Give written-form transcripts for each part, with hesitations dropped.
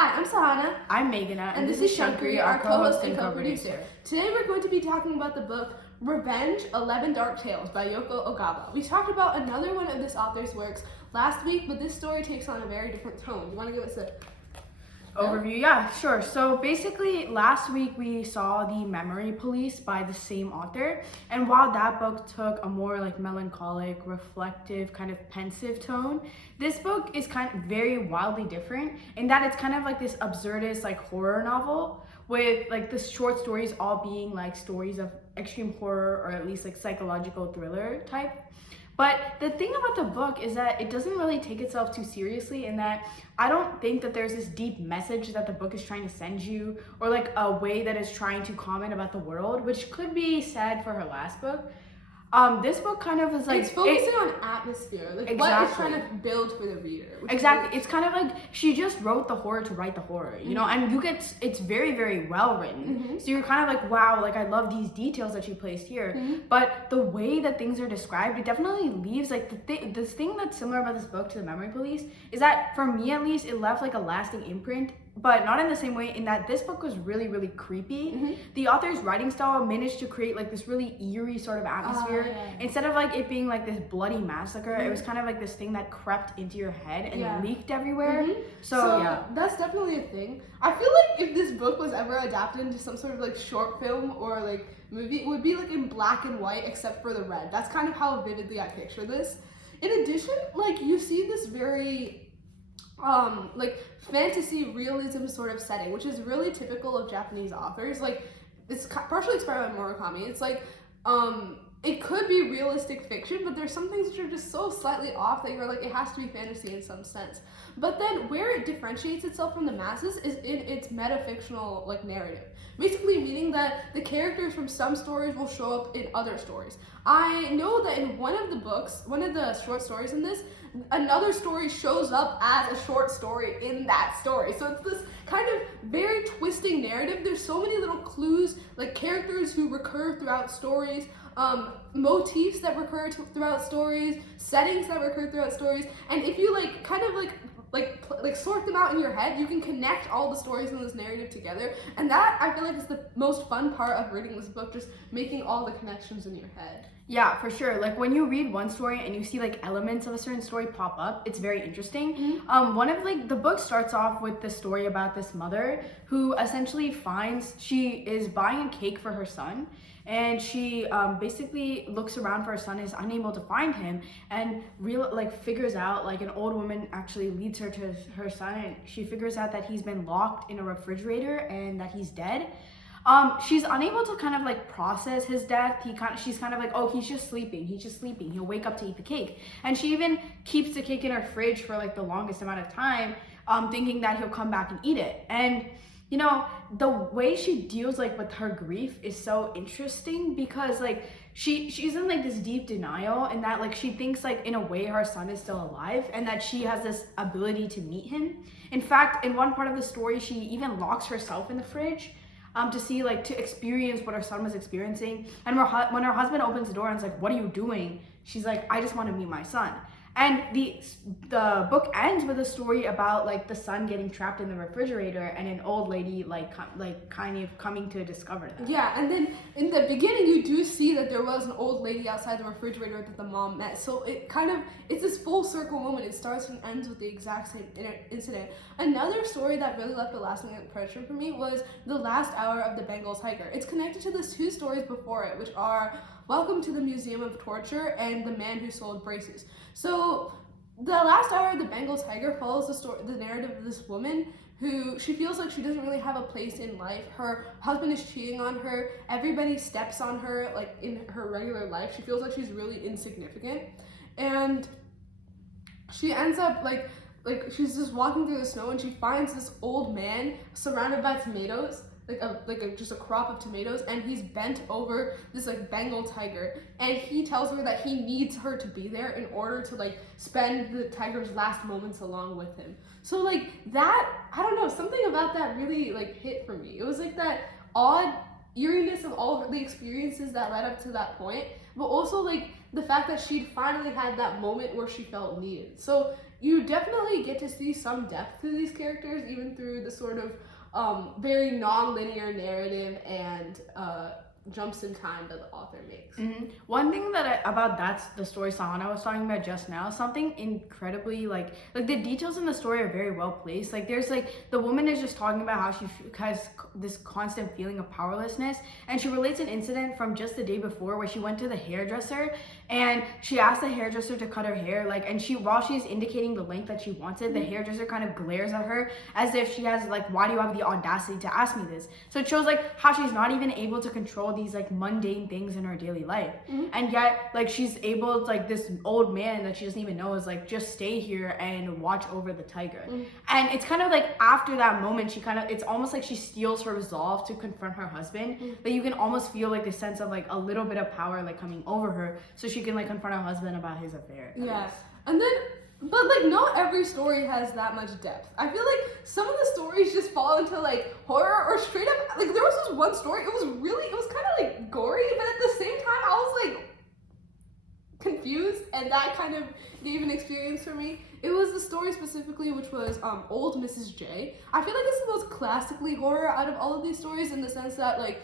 Hi, I'm Sahana. I'm Meghana, and this is Shankari, our co-host and co-producer. Today we're going to be talking about the book Revenge, 11 Dark Tales by Yoko Ogawa. We talked about another one of this author's works last week, but this story takes on a very different tone. You want to give us a overview? Yeah, sure. So basically, last week we saw The Memory Police by the same author, and while that book took a more like melancholic, reflective, kind of pensive tone, this book is kind of very wildly different in that it's kind of like this absurdist like horror novel with like the short stories all being like stories of extreme horror or at least like psychological thriller type. But the thing about the book is that it doesn't really take itself too seriously, in that I don't think that there's this deep message that the book is trying to send you, or like a way that it's trying to comment about the world, which could be said for her last book. This book kind of is like it's focusing on atmosphere, like exactly. what it's trying to build for the reader. Exactly, it's kind of like she just wrote the horror to write the horror, you know, and it's very, very well written. So you're kind of like, wow, like I love these details that she placed here. But the way that things are described, it definitely leaves like this thing that's similar about this book to The Memory Police is that for me at least, it left like a lasting imprint. But not in the same way, in that this book was really, really creepy. The author's writing style managed to create like this really eerie sort of atmosphere. Instead of like it being like this bloody massacre, it was kind of like this thing that crept into your head and leaked everywhere. So yeah, that's definitely a thing. I feel like if this book was ever adapted into some sort of like short film or like movie, it would be like in black and white except for the red. That's kind of how vividly I picture this. In addition, like you see this very like fantasy realism sort of setting, which is really typical of Japanese authors. Like it's partially inspired by Murakami. It's like it could be realistic fiction, but there's some things which are just so slightly off that you're like, it has to be fantasy in some sense. But then where it differentiates itself from the masses is in its metafictional like narrative. Basically meaning that the characters from some stories will show up in other stories. I know that in one of the books, one of the short stories in this, another story shows up as a short story in that story. So it's this kind of very twisting narrative. There's so many little clues, like characters who recur throughout stories, motifs that recur throughout stories, settings that recur throughout stories, and if you like kind of like sort them out in your head, you can connect all the stories in this narrative together, and that I feel like is the most fun part of reading this book, just making all the connections in your head. Yeah, for sure. Like when you read one story and you see like elements of a certain story pop up, it's very interesting. One of like the book starts off with the story about this mother who essentially finds she is buying a cake for her son, and she basically looks around for her son, is unable to find him, and figures out, like an old woman actually leads her to her son, and she figures out that he's been locked in a refrigerator and that he's dead. She's unable to kind of like process his death. She's kind of like, oh, he's just sleeping. He'll wake up to eat the cake. And she even keeps the cake in her fridge for like the longest amount of time, thinking that he'll come back and eat it. And you know, the way she deals like with her grief is so interesting, because like she's in like this deep denial, and that like she thinks like in a way her son is still alive and that she has this ability to meet him. In fact, in one part of the story, she even locks herself in the fridge to experience what her son was experiencing. And when her husband opens the door and is like, what are you doing? She's like, I just want to meet my son. And the book ends with a story about like the son getting trapped in the refrigerator and an old lady kind of coming to discover that. Yeah, and then in the beginning you do see that there was an old lady outside the refrigerator that the mom met. So it's this full circle moment. It starts and ends with the exact same incident. Another story that really left a lasting impression for me was The Last Hour of the Bengal Tiger. It's connected to the two stories before it, which are Welcome to the Museum of Torture and The Man Who Sold Braces. So The Last Hour of the Bengal Tiger follows the narrative of this woman who she feels like she doesn't really have a place in life. Her husband is cheating on her. Everybody steps on her like in her regular life. She feels like she's really insignificant. And she ends up like she's just walking through the snow, and she finds this old man surrounded by tomatoes, just a crop of tomatoes, and he's bent over this like Bengal tiger, and he tells her that he needs her to be there in order to like spend the tiger's last moments along with him. So like that, I don't know, something about that really like hit for me. It was like that odd eeriness of all of the experiences that led up to that point, but also like the fact that she'd finally had that moment where she felt needed. So you definitely get to see some depth to these characters, even through the sort of very non-linear narrative and jumps in time that the author makes. One thing that about that's the story Sahana was talking about just now, something incredibly like the details in the story are very well placed. Like there's like the woman is just talking about how she has this constant feeling of powerlessness, and she relates an incident from just the day before where she went to the hairdresser and she asked the hairdresser to cut her hair, like, and she while she's indicating the length that she wanted, the hairdresser kind of glares at her as if she has like, why do you have the audacity to ask me this? So it shows like how she's not even able to control these like mundane things in her daily life, and yet like she's able to, like this old man that she doesn't even know is like, just stay here and watch over the tiger. And it's kind of like after that moment she kind of, it's almost like she steals her resolve to confront her husband, but you can almost feel like a sense of like a little bit of power like coming over her so she can like confront her husband about his affair. Yeah. And then but like not every story has that much depth. I feel like some of the stories just fall into like horror or straight up, like there was this one story, it was kind of like gory, but at the same time I was like confused, and that kind of gave an experience for me. It was the story specifically which was Old Mrs. J. I feel like it's the most classically horror out of all of these stories, in the sense that like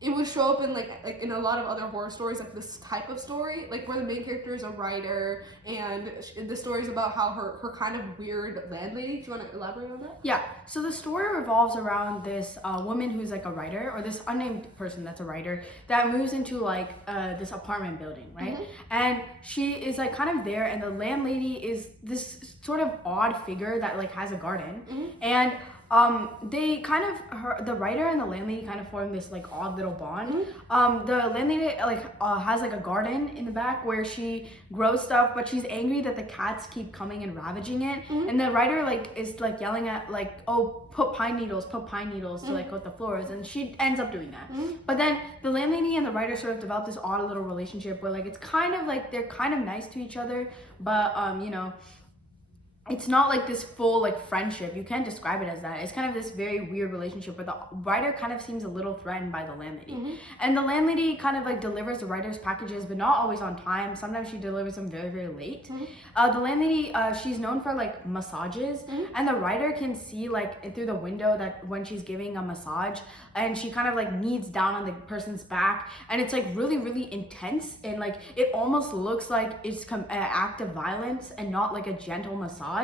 it would show up in like in a lot of other horror stories, like this type of story, like where the main character is a writer, and the story is about how her kind of weird landlady. Do you want to elaborate on that? Yeah, so the story revolves around this woman who's like a writer, or this unnamed person that's a writer, that moves into like this apartment building, right? And she is like kind of there, and the landlady is this sort of odd figure that like has a garden, and they kind of, the writer and the landlady kind of form this like odd little bond. The landlady like has like a garden in the back where she grows stuff, but she's angry that the cats keep coming and ravaging it. And the writer like is like yelling at like, oh, put pine needles to like coat the floors, and she ends up doing that. But then the landlady and the writer sort of develop this odd little relationship where like it's kind of like they're kind of nice to each other, but you know, it's not like this full like friendship. You can't describe it as that. It's kind of this very weird relationship where the writer kind of seems a little threatened by the landlady. And the landlady kind of like delivers the writer's packages, but not always on time. Sometimes she delivers them very, very late. The landlady, she's known for like massages, and the writer can see like through the window that when she's giving a massage, and she kind of like kneads down on the person's back, and it's like really, really intense, and like it almost looks like it's an act of violence and not like a gentle massage.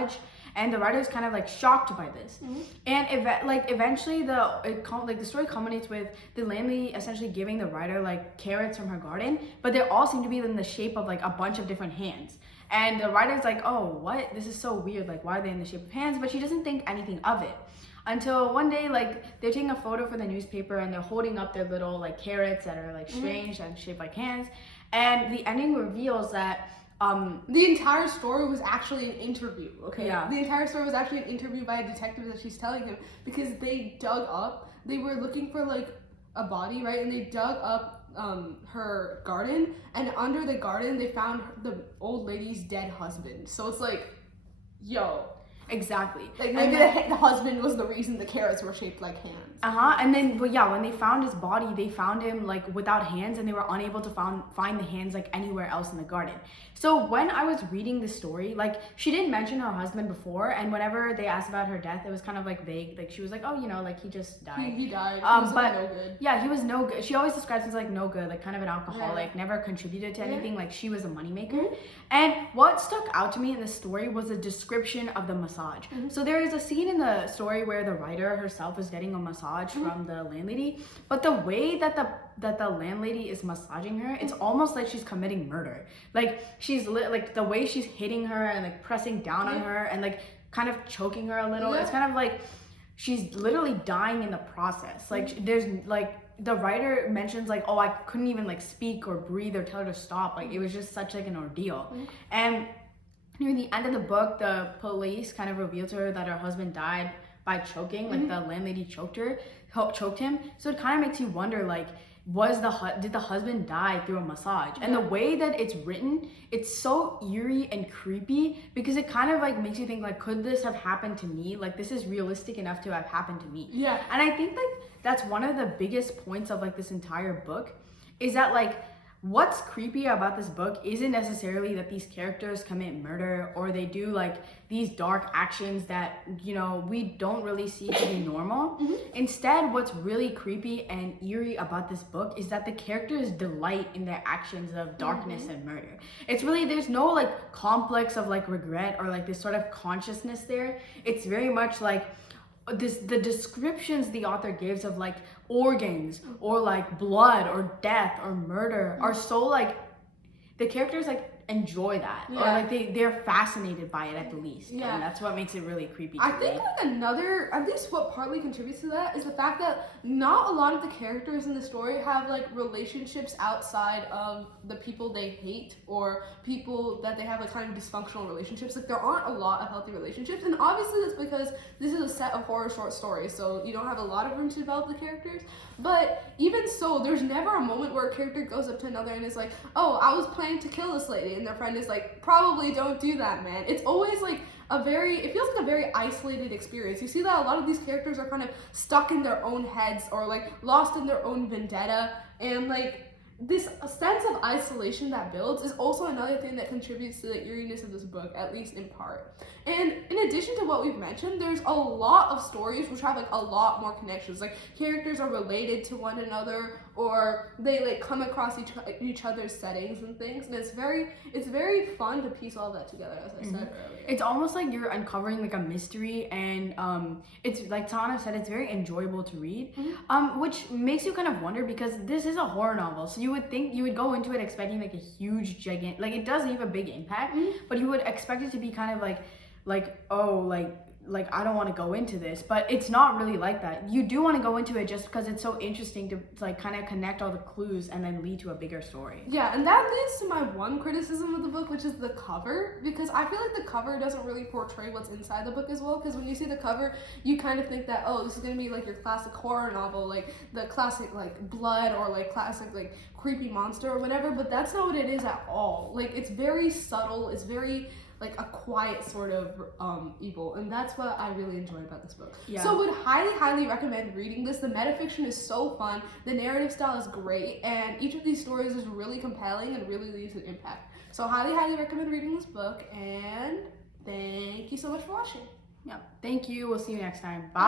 And the writer is kind of like shocked by this, and eventually the story culminates with the landlady essentially giving the writer like carrots from her garden, but they all seem to be in the shape of like a bunch of different hands. And the writer's like, oh, what? This is so weird. Like, why are they in the shape of hands? But she doesn't think anything of it until one day, like they're taking a photo for the newspaper and they're holding up their little like carrots that are like strange and shaped like hands, and the ending reveals that the entire story was actually an interview, okay? Yeah. The entire story was actually an interview by a detective that she's telling him, because they were looking for like a body, right? And they dug up her garden, and under the garden they found the old lady's dead husband. So it's like, yo. Exactly. Like maybe the husband was the reason the carrots were shaped like hands. And then, but yeah, when they found his body, they found him like without hands, and they were unable to find the hands like anywhere else in the garden. So when I was reading the story, like she didn't mention her husband before, and whenever they asked about her death, it was kind of like vague. Like she was like, oh, you know, like he just died. He died. He was but no good. Yeah, he was no good. She always describes him as like no good, like kind of an alcoholic, never contributed to anything. Like she was a moneymaker. And what stuck out to me in the story was a description of the massage. So there is a scene in the story where the writer herself is getting a massage from the landlady, but the way that the landlady is massaging her, it's almost like she's committing murder. Like she's like the way she's hitting her and like pressing down on her and like kind of choking her a little. It's kind of like she's literally dying in the process. Like there's like the writer mentions like, oh, I couldn't even like speak or breathe or tell her to stop. Like it was just such like an ordeal. And near the end of the book, the police kind of revealed to her that her husband died by choking, like the landlady choked him. So it kind of makes you wonder, like, did the husband die through a massage? And the way that it's written, it's so eerie and creepy, because it kind of like makes you think like, could this have happened to me? Like this is realistic enough to have happened to me. Yeah. And I think like that's one of the biggest points of like this entire book, is that like what's creepy about this book isn't necessarily that these characters commit murder or they do like these dark actions that, you know, we don't really see to be normal. Instead, what's really creepy and eerie about this book is that the characters delight in their actions of darkness and murder. It's really, there's no like complex of like regret or like this sort of consciousness there. It's very much like the descriptions the author gives of like organs or like blood or death or murder are so like the characters like enjoy that or like they're fascinated by it at the least. And that's what makes it really creepy to I think read. like another, at least what partly contributes to that is the fact that not a lot of the characters in the story have like relationships outside of the people they hate or people that they have like kind of dysfunctional relationships. Like there aren't a lot of healthy relationships, and obviously that's because this is a set of horror short stories, so you don't have a lot of room to develop the characters. But even so, there's never a moment where a character goes up to another and is like, oh, I was planning to kill this lady, and their friend is like, probably don't do that, man. It's always like it feels like a very isolated experience. You see that a lot of these characters are kind of stuck in their own heads or like lost in their own vendetta, and like this sense of isolation that builds is also another thing that contributes to the eeriness of this book, at least in part. And in addition to what we've mentioned, there's a lot of stories which have like a lot more connections. Like characters are related to one another, or they like come across each other's settings and things, and it's very fun to piece all that together, as I said earlier. It's almost like you're uncovering like a mystery, and it's like Tana said, it's very enjoyable to read, which makes you kind of wonder, because this is a horror novel, so you would think you would go into it expecting like a huge gigantic, like it does leave a big impact, but you would expect it to be kind of like oh like I don't want to go into this, but it's not really like that. You do want to go into it just because it's so interesting to like kind of connect all the clues and then lead to a bigger story. Yeah, and that leads to my one criticism of the book, which is the cover, because I feel like the cover doesn't really portray what's inside the book as well, because when you see the cover, you kind of think that, oh, this is going to be like your classic horror novel, like the classic like blood or like classic like creepy monster or whatever, but that's not what it is at all. Like it's very subtle, it's very like a quiet sort of evil, and that's what I really enjoy about this book. So would highly recommend reading this. The metafiction is so fun, the narrative style is great, and each of these stories is really compelling and really leaves an impact. So highly recommend reading this book, and thank you so much for watching. Yeah, thank you. We'll see you next time. Bye.